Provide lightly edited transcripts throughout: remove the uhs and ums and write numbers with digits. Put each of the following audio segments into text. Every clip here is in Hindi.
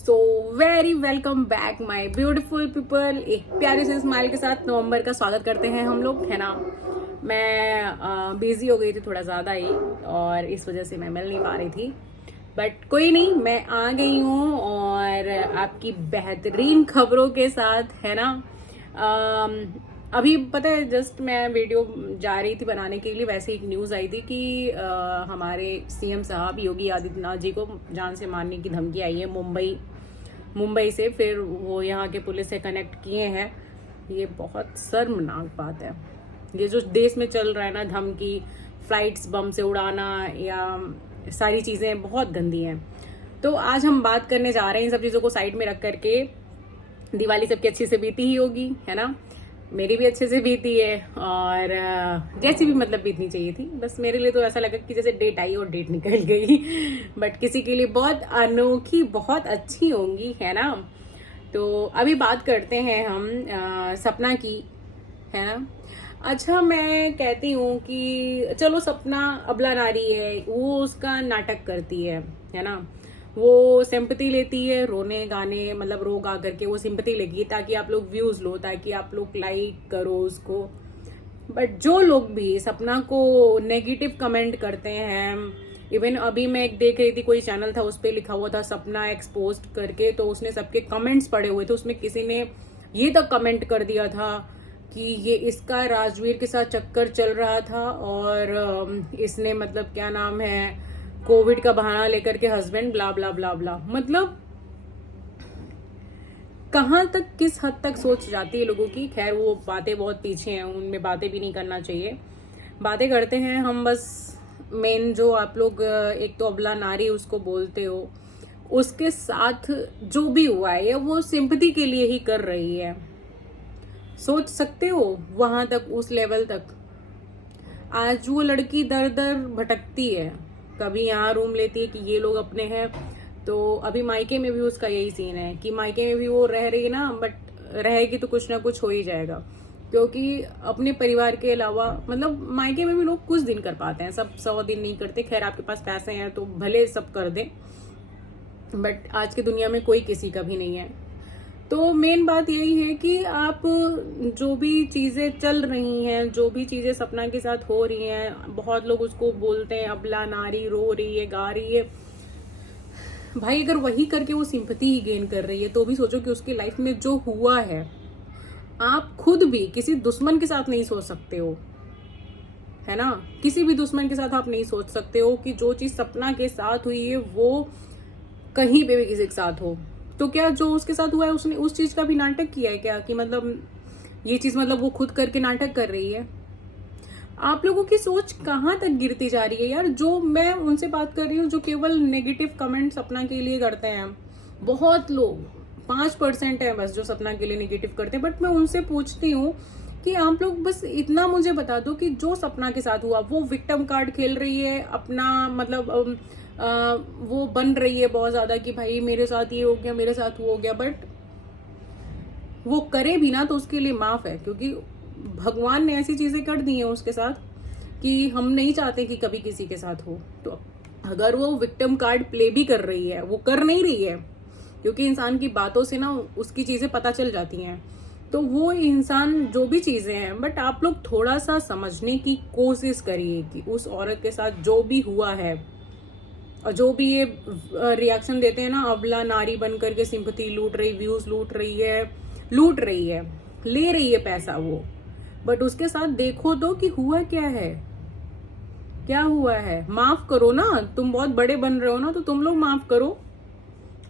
So very welcome back my beautiful people. एक प्यारे से स्माइल के साथ नवंबर का स्वागत करते हैं हम लोग, है ना। मैं बिजी हो गई थी थोड़ा ज़्यादा ही, और इस वजह से मैं मिल नहीं पा रही थी। बट कोई नहीं, मैं आ गई हूँ और आपकी बेहतरीन खबरों के साथ, है ना। अभी पता है, जस्ट मैं वीडियो जा रही थी बनाने के लिए, वैसे एक न्यूज़ आई थी कि हमारे सीएम साहब योगी आदित्यनाथ जी को जान से मारने की धमकी आई है मुंबई से। फिर वो यहाँ के पुलिस से कनेक्ट किए हैं। ये बहुत शर्मनाक बात है। ये जो देश में चल रहा है ना, धमकी, फ्लाइट्स बम से उड़ाना, या सारी चीज़ें बहुत गंदी हैं। तो आज हम बात करने जा रहे हैं इन सब चीज़ों को साइड में रख करके। दिवाली सबकी अच्छी से बीती ही होगी, है ना। मेरी भी अच्छे से बीती है, और जैसी भी मतलब बीतनी चाहिए थी। बस मेरे लिए तो ऐसा लगा कि जैसे डेट आई और डेट निकल गई बट किसी के लिए बहुत अनोखी, बहुत अच्छी होंगी, है ना। तो अभी बात करते हैं हम सपना की, है ना। अच्छा, मैं कहती हूँ कि चलो, सपना अबला नारी है, वो उसका नाटक करती है ना। वो सिंपैथी लेती है, रोने गाने, मतलब रो गा करके वो सिंपैथी लेगी ताकि आप लोग व्यूज लो, ताकि आप लोग लाइक करो उसको। बट जो लोग भी सपना को नेगेटिव कमेंट करते हैं, इवन अभी मैं एक देख रही थी, कोई चैनल था, उस पर लिखा हुआ था सपना एक्सपोज्ड करके, तो उसने सबके कमेंट्स पढ़े हुए थे। उसमें किसी ने ये तक कमेंट कर दिया था कि ये इसका राजवीर के साथ चक्कर चल रहा था, और इसने मतलब क्या नाम है, कोविड का बहाना लेकर के हस्बैंड ब्ला ब्ला ब्ला ब्ला। मतलब कहाँ तक, किस हद तक सोच जाती है लोगों की। खैर, वो बातें बहुत पीछे हैं, उनमें बातें भी नहीं करना चाहिए। बातें करते हैं हम बस मेन जो आप लोग एक तो अबला नारी उसको बोलते हो, उसके साथ जो भी हुआ है वो सिंपैथी के लिए ही कर रही है। सोच सकते हो वहां तक, उस लेवल तक। आज वो लड़की दर दर भटकती है, कभी यहाँ रूम लेती है कि ये लोग अपने हैं। तो अभी मायके में भी उसका यही सीन है कि मायके में भी वो रह रही है ना, बट रहेगी तो कुछ ना कुछ हो ही जाएगा। क्योंकि अपने परिवार के अलावा, मतलब मायके में भी लोग कुछ दिन कर पाते हैं, सब 100 दिन नहीं करते। खैर, आपके पास पैसे हैं तो भले सब कर दें, बट आज की दुनिया में कोई किसी का भी नहीं है। तो मेन बात यही है कि आप जो भी चीज़ें चल रही हैं, जो भी चीज़ें सपना के साथ हो रही हैं, बहुत लोग उसको बोलते हैं अबला नारी, रो रही है, गा रही है। भाई, अगर वही करके वो सिंपैथी ही गेन कर रही है, तो भी सोचो कि उसकी लाइफ में जो हुआ है, आप खुद भी किसी दुश्मन के साथ नहीं सोच सकते हो, है ना। किसी भी दुश्मन के साथ आप नहीं सोच सकते हो कि जो चीज़ सपना के साथ हुई है वो कहीं पे भी किसी के साथ हो। तो क्या जो उसके साथ हुआ है, उसने उस चीज का भी नाटक किया है क्या, कि मतलब ये चीज मतलब वो खुद करके नाटक कर रही है। आप लोगों की सोच कहाँ तक गिरती जा रही है यार। जो मैं उनसे बात कर रही हूँ जो केवल नेगेटिव कमेंट सपना के लिए करते हैं, बहुत लोग, 5% है बस जो सपना के लिए नेगेटिव करते हैं। बट मैं उनसे पूछती हूँ कि आप लोग बस इतना मुझे बता दो कि जो सपना के साथ हुआ, वो विक्टिम कार्ड खेल रही है अपना, मतलब वो बन रही है बहुत ज्यादा कि भाई मेरे साथ ये हो गया, मेरे साथ वो हो गया। बट वो करे भी ना तो उसके लिए माफ है, क्योंकि भगवान ने ऐसी चीजें कर दी हैं उसके साथ कि हम नहीं चाहते कि कभी किसी के साथ हो। तो अगर वो विक्टिम कार्ड प्ले भी कर रही है, वो कर नहीं रही है, क्योंकि इंसान की बातों से ना उसकी चीजें पता चल जाती हैं। तो वो इंसान जो भी चीजें हैं, बट आप लोग थोड़ा सा समझने की कोशिश करिए कि उस औरत के साथ जो भी हुआ है, और जो भी ये रिएक्शन देते हैं ना, अबला नारी बन करके सिंपैथी लूट रही, व्यूज लूट रही है, ले रही है पैसा वो। बट उसके साथ देखो तो कि हुआ क्या है, क्या हुआ है। माफ करो ना, तुम बहुत बड़े बन रहे हो ना, तो तुम लोग माफ करो।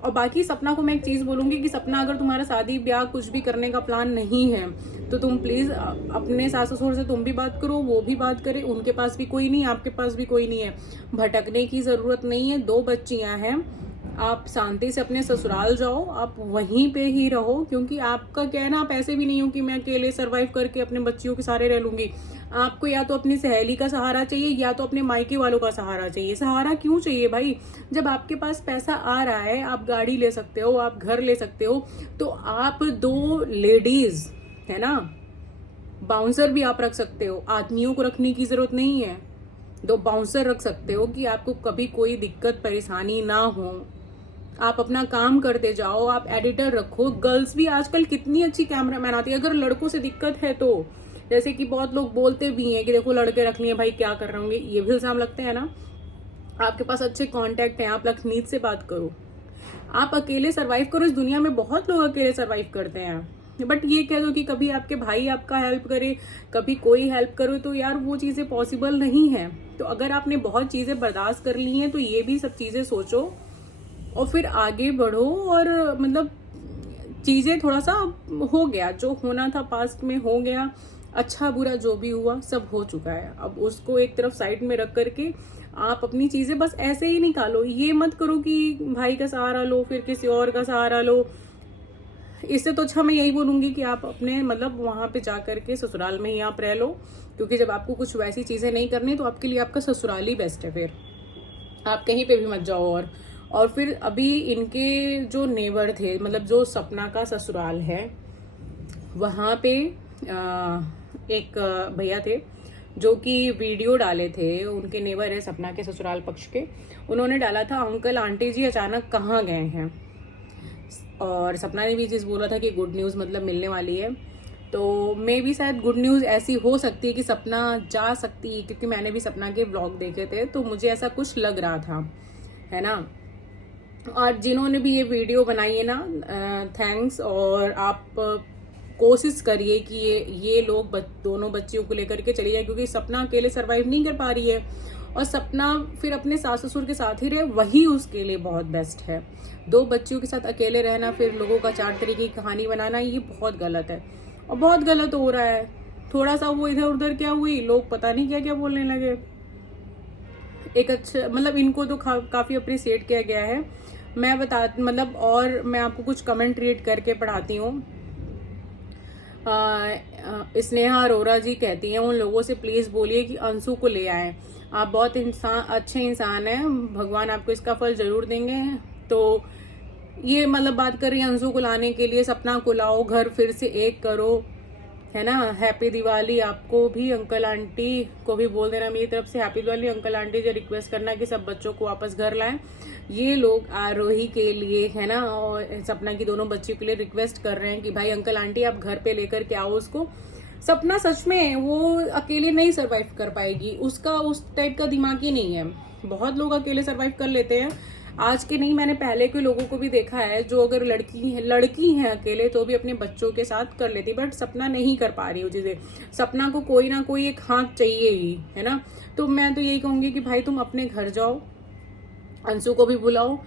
और बाकी सपना को मैं एक चीज बोलूंगी कि सपना, अगर तुम्हारा शादी ब्याह कुछ भी करने का प्लान नहीं है, तो तुम प्लीज अपने सास ससुर से तुम भी बात करो, वो भी बात करे। उनके पास भी कोई नहीं, आपके पास भी कोई नहीं है, भटकने की जरूरत नहीं है। 2 बच्चियां हैं, आप शांति से अपने ससुराल जाओ, आप वहीं पे ही रहो। क्योंकि आपका क्या है ना, आप ऐसे भी नहीं हो कि मैं अकेले सरवाइव करके अपने बच्चियों के सारे रह लूंगी। आपको या तो अपनी सहेली का सहारा चाहिए, या तो अपने मायके वालों का सहारा चाहिए। सहारा क्यों चाहिए भाई, जब आपके पास पैसा आ रहा है, आप गाड़ी ले सकते हो, आप घर ले सकते हो, तो आप 2 लेडीज, है ना, बाउंसर भी आप रख सकते हो। आदमियों को रखने की जरूरत नहीं है, 2 बाउंसर रख सकते हो कि आपको कभी कोई दिक्कत परेशानी ना हो। आप अपना काम करते जाओ, आप एडिटर रखो। गर्ल्स भी आजकल कितनी अच्छी कैमरामैन आती है। अगर लड़कों से दिक्कत है तो, जैसे कि बहुत लोग बोलते भी हैं कि देखो लड़के रख लिए भाई क्या कर रहे होंगे, ये भी इल्जाम लगते हैं ना। आपके पास अच्छे कॉन्टैक्ट हैं, आप लखनीत से बात करो, आप अकेले सरवाइव करो। इस दुनिया में बहुत लोग अकेले सरवाइव करते हैं, बट ये कह दो कि कभी आपके भाई आपका हेल्प करे, कभी कोई हेल्प करे, तो यार वो चीजें पॉसिबल नहीं है। तो अगर आपने बहुत चीजें बर्दाश्त कर ली हैं तो ये भी सब चीजें सोचो और फिर आगे बढ़ो। और मतलब चीजें थोड़ा सा हो गया, जो होना था पास्ट में हो गया, अच्छा बुरा जो भी हुआ सब हो चुका है। अब उसको एक तरफ साइड में रख करके आप अपनी चीजें बस ऐसे ही निकालो। ये मत करो कि भाई का सहारा लो फिर किसी और का सहारा लो। इससे तो अच्छा मैं यही बोलूंगी कि आप अपने मतलब वहां पे जा करके ससुराल में ही आप रह लो, क्योंकि जब आपको कुछ वैसी चीजें नहीं करनी तो आपके लिए आपका ससुराल ही बेस्ट है। फिर आप कहीं पे भी मत जाओ। और फिर अभी इनके जो नेबर थे, मतलब जो सपना का ससुराल है, वहां पे एक भैया थे जो कि वीडियो डाले थे। उनके नेबर है सपना के ससुराल पक्ष के, उन्होंने डाला था अंकल आंटी जी अचानक कहाँ गए हैं। और सपना ने भी चीज़ बोला था कि गुड न्यूज़ मतलब मिलने वाली है। तो मे भी शायद गुड न्यूज़ ऐसी हो सकती है कि सपना जा सकती है, क्योंकि मैंने भी सपना के ब्लॉग देखे थे तो मुझे ऐसा कुछ लग रहा था, है ना। और जिन्होंने भी ये वीडियो बनाई है ना, थैंक्स। और आप कोशिश करिए कि ये लोग दोनों बच्चियों को लेकर के चली जाए, क्योंकि सपना अकेले सरवाइव नहीं कर पा रही है। और सपना फिर अपने सास ससुर के साथ ही रहे, वही उसके लिए बहुत बेस्ट है। 2 बच्चियों के साथ अकेले रहना, फिर लोगों का 4 तरीके की कहानी बनाना, ये बहुत गलत है और बहुत गलत हो रहा है। थोड़ा सा वो इधर उधर क्या हुई, लोग पता नहीं क्या क्या बोलने लगे। एक अच्छा मतलब इनको तो काफी अप्रिसिएट किया गया है। मैं मतलब और मैं आपको कुछ कमेंट रीड करके पढ़ाती हूँ। स्नेहा अरोरा जी कहती हैं, उन लोगों से प्लीज बोलिए कि अंशु को ले आए। आप बहुत अच्छे इंसान हैं, भगवान आपको इसका फल जरूर देंगे। तो ये मतलब बात कर रही है अंशु को लाने के लिए। सपना को लाओ, घर फिर से एक करो, है ना। हैप्पी दिवाली आपको भी, अंकल आंटी को भी बोल देना मेरी तरफ से हैप्पी दिवाली। अंकल आंटी जो रिक्वेस्ट करना कि सब बच्चों को वापस घर लाएं। ये लोग आरोही के लिए, है ना, और सपना की दोनों बच्चियों के लिए रिक्वेस्ट कर रहे हैं कि भाई अंकल आंटी आप घर पे लेकर के आओ उसको। सपना सच में वो अकेले नहीं सरवाइव कर पाएगी, उसका उस टाइप का दिमाग ही नहीं है। बहुत लोग अकेले सरवाइव कर लेते हैं, आज के नहीं, मैंने पहले के लोगों को भी देखा है जो अगर लड़की है अकेले तो भी अपने बच्चों के साथ कर लेती, बट सपना नहीं कर पा रही वो चीजें। सपना को कोई ना कोई एक हाथ चाहिए ही, है ना। तो मैं तो यही कहूंगी कि भाई तुम अपने घर जाओ, अंशु को भी बुलाओ,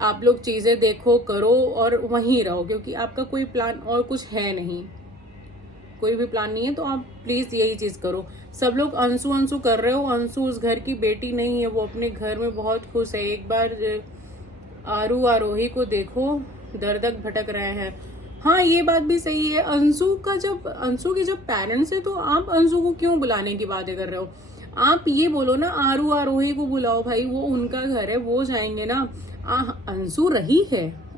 आप लोग चीजें देखो करो और वहीं रहो, क्योंकि आपका कोई प्लान और कुछ है नहीं, कोई भी प्लान नहीं है। तो आप प्लीज यही चीज करो। सब लोग अंशु अंशु कर रहे हो, अंशु उस घर की बेटी नहीं है, वो अपने घर में बहुत खुश है। एक बार आरोही को देखो, दर दर भटक रहे हैं। हाँ ये बात भी सही है। अंशु के जब पेरेंट्स है तो आप अंशु को क्यों बुलाने की बातें कर रहे हो। आप ये बोलो ना आरोही को बुलाओ, भाई वो उनका घर है, वो जाएंगे ना।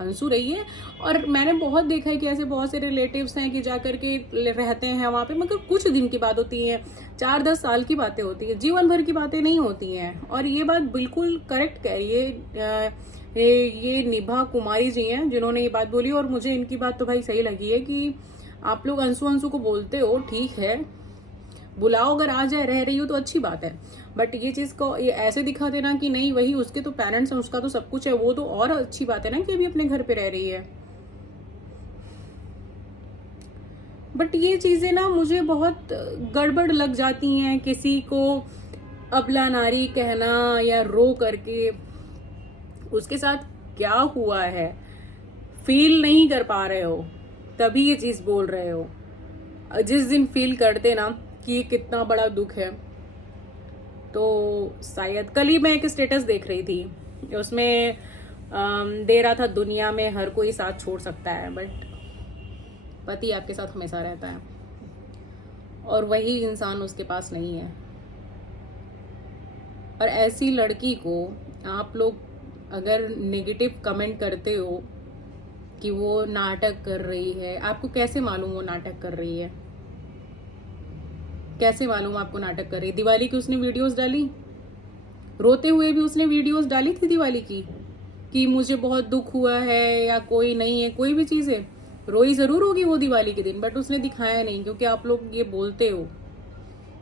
अंशु रही है। और मैंने बहुत देखा है कि ऐसे बहुत से रिलेटिव्स हैं कि जाकर के रहते हैं वहां पे, मगर कुछ दिन की बात होती है, 4-10 साल की बातें होती है, जीवन भर की बातें नहीं होती हैं। और ये बात बिल्कुल करेक्ट कह रही है ये निभा कुमारी जी हैं जिन्होंने ये बात बोली। और मुझे इनकी बात तो भाई सही लगी है कि आप लोग अंशु को बोलते हो, ठीक है, बुलाओ, अगर आ जाए रह रही हो तो अच्छी बात है। बट ये चीज को ये ऐसे दिखा देना कि नहीं वही उसके तो पेरेंट्स हैं, उसका तो सब कुछ है, वो तो और अच्छी बात है ना कि अभी अपने घर पे रह रही है। बट ये चीजें ना मुझे बहुत गड़बड़ लग जाती हैं। किसी को अबला नारी कहना या रो करके, उसके साथ क्या हुआ है फील नहीं कर पा रहे हो तभी ये चीज बोल रहे हो। जिस दिन फील करते ना कि ये कितना बड़ा दुख है, तो शायद कल ही मैं एक स्टेटस देख रही थी, उसमें दे रहा था दुनिया में हर कोई साथ छोड़ सकता है, बट पति आपके साथ हमेशा रहता है और वही इंसान उसके पास नहीं है। और ऐसी लड़की को आप लोग अगर नेगेटिव कमेंट करते हो कि वो नाटक कर रही है, आपको कैसे मालूम वो नाटक कर रही है? कैसे मालूम आपको नाटक कर रही है? दिवाली की उसने वीडियोस डाली, रोते हुए भी उसने वीडियोस डाली थी दिवाली की। कि मुझे बहुत दुख हुआ है या कोई नहीं है, कोई भी चीज़ है, रोई ज़रूर होगी वो दिवाली के दिन, बट उसने दिखाया नहीं, क्योंकि आप लोग ये बोलते हो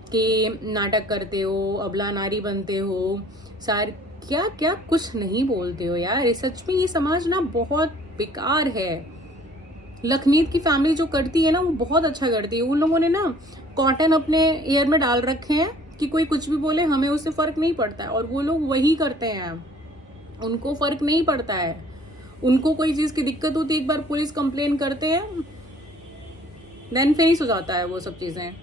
कि नाटक करते हो, अबला नारी बनते हो, सार क्या क्या कुछ नहीं बोलते हो यार। सच में ये समाज ना बहुत बेकार है। लखमीत की फैमिली जो करती है ना वो बहुत अच्छा करती है। उन लोगों ने ना कॉटन अपने ईयर में डाल रखे हैं कि कोई कुछ भी बोले हमें उससे फर्क नहीं पड़ता है, और वो लोग वही करते हैं, उनको फर्क नहीं पड़ता है। उनको कोई चीज की दिक्कत होती है, एक बार पुलिस कंप्लेन करते हैं, देन फिनिश हो जाता है वो सब चीजें।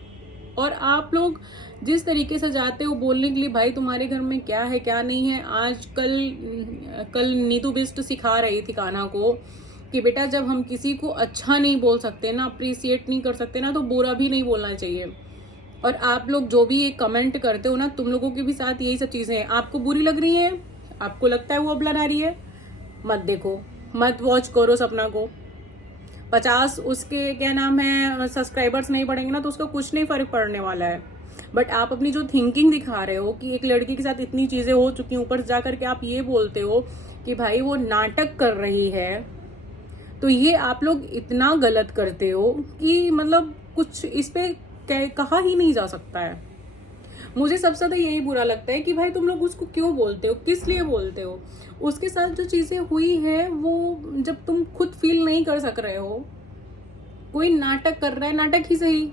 और आप लोग जिस तरीके से जाते हो बोलने के लिए भाई तुम्हारे घर में क्या है क्या नहीं है। आज कल नीतू बिस्ट सिखा रही थी कान्हा को कि बेटा जब हम किसी को अच्छा नहीं बोल सकते ना, अप्रिसिएट नहीं कर सकते ना, तो बुरा भी नहीं बोलना चाहिए। और आप लोग जो भी एक कमेंट करते हो ना, तुम लोगों के भी साथ यही सब चीजें हैं। आपको बुरी लग रही है, आपको लगता है वो अबला नारी है, मत देखो, मत वॉच करो सपना को। 50 उसके क्या नाम है सब्सक्राइबर्स नहीं बढ़ेंगे ना तो उसका कुछ नहीं फर्क पड़ने वाला है। बट आप अपनी जो थिंकिंग दिखा रहे हो कि एक लड़की के साथ इतनी चीजें हो चुकी, ऊपर जा करके आप ये बोलते हो कि भाई वो नाटक कर रही है, तो ये आप लोग इतना गलत करते हो कि मतलब कुछ इस पे कहा ही नहीं जा सकता है। मुझे सबसे ज्यादा यही बुरा लगता है कि भाई तुम लोग उसको क्यों बोलते हो, किस लिए बोलते हो। उसके साथ जो चीजें हुई है वो जब तुम खुद फील नहीं कर सक रहे हो, कोई नाटक कर रहा है, नाटक ही सही,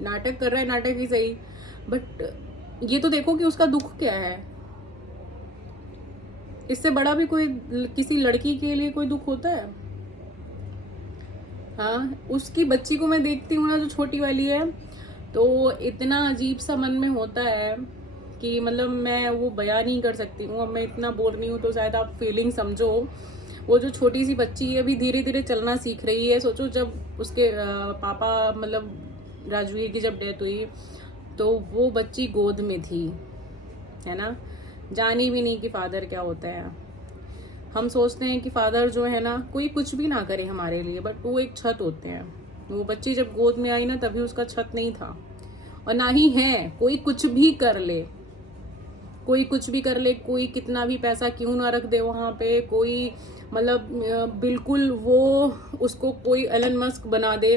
नाटक कर रहा है, नाटक ही सही, बट ये तो देखो कि उसका दुख क्या है। इससे बड़ा भी कोई किसी लड़की के लिए कोई दुख होता है? हाँ, उसकी बच्ची को मैं देखती हूँ ना जो छोटी वाली है, तो इतना अजीब सा मन में होता है कि मतलब मैं वो बयान नहीं कर सकती हूँ। अब मैं इतना बोल रही हूँ तो शायद आप फीलिंग समझो। वो जो छोटी सी बच्ची है अभी धीरे धीरे चलना सीख रही है। सोचो जब उसके पापा मतलब राजवीर की जब डेथ हुई तो वो बच्ची गोद में थी, है ना, जानी भी नहीं कि फादर क्या होता है। हम सोचते हैं कि फादर जो है ना कोई कुछ भी ना करे हमारे लिए, बट वो एक छत होते हैं। वो बच्ची जब गोद में आई ना तभी उसका छत नहीं था, और ना ही है। कोई कुछ भी कर ले, कोई कुछ भी कर ले, कोई कितना भी पैसा क्यों ना रख दे वहां पे, कोई मतलब बिल्कुल वो उसको कोई एलन मस्क बना दे,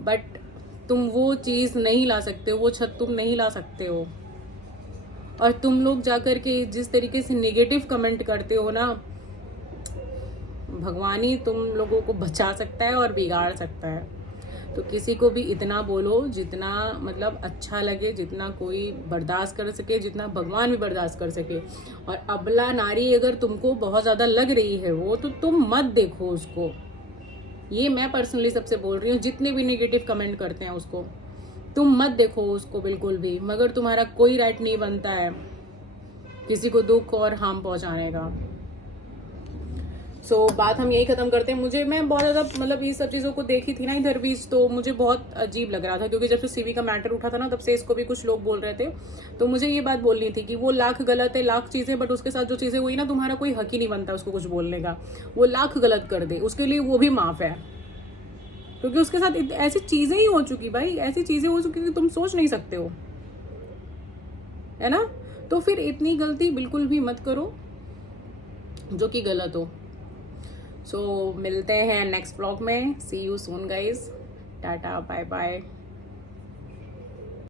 बट तुम वो चीज नहीं ला सकते हो, वो छत तुम नहीं ला सकते हो। और तुम लोग जाकर के जिस तरीके से नेगेटिव कमेंट करते हो ना, भगवान ही तुम लोगों को बचा सकता है और बिगाड़ सकता है। तो किसी को भी इतना बोलो जितना मतलब अच्छा लगे, जितना कोई बर्दाश्त कर सके, जितना भगवान भी बर्दाश्त कर सके। और अबला नारी अगर तुमको बहुत ज़्यादा लग रही है वो, तो तुम मत देखो उसको। ये मैं पर्सनली सबसे बोल रही हूँ, जितने भी नेगेटिव कमेंट करते हैं उसको तुम मत देखो उसको बिल्कुल भी। मगर तुम्हारा कोई राइट नहीं बनता है किसी को दुख और हार्म पहुंचाने का। बात हम यही खत्म करते हैं। मैं बहुत ज्यादा मतलब ये सब चीजों को देखी थी ना इधर बीच, तो मुझे बहुत अजीब लग रहा था, क्योंकि जब से सीवी का मैटर उठा था ना तब से इसको भी कुछ लोग बोल रहे थे। तो मुझे ये बात बोलनी थी कि वो लाख गलत है, लाख चीजें, बट उसके साथ जो चीजें हुई ना, तुम्हारा कोई हक ही नहीं बनता उसको कुछ बोलने का। वो लाख गलत कर दे उसके लिए वो भी माफ है, क्योंकि उसके साथ ऐसी चीजें ही हो चुकी भाई, ऐसी चीजें हो चुकी कि तुम सोच नहीं सकते हो, है ना। तो फिर इतनी गलती बिल्कुल भी मत करो जो कि गलत हो। मिलते हैं नेक्स्ट ब्लॉग में। See you soon guys, tata bye bye.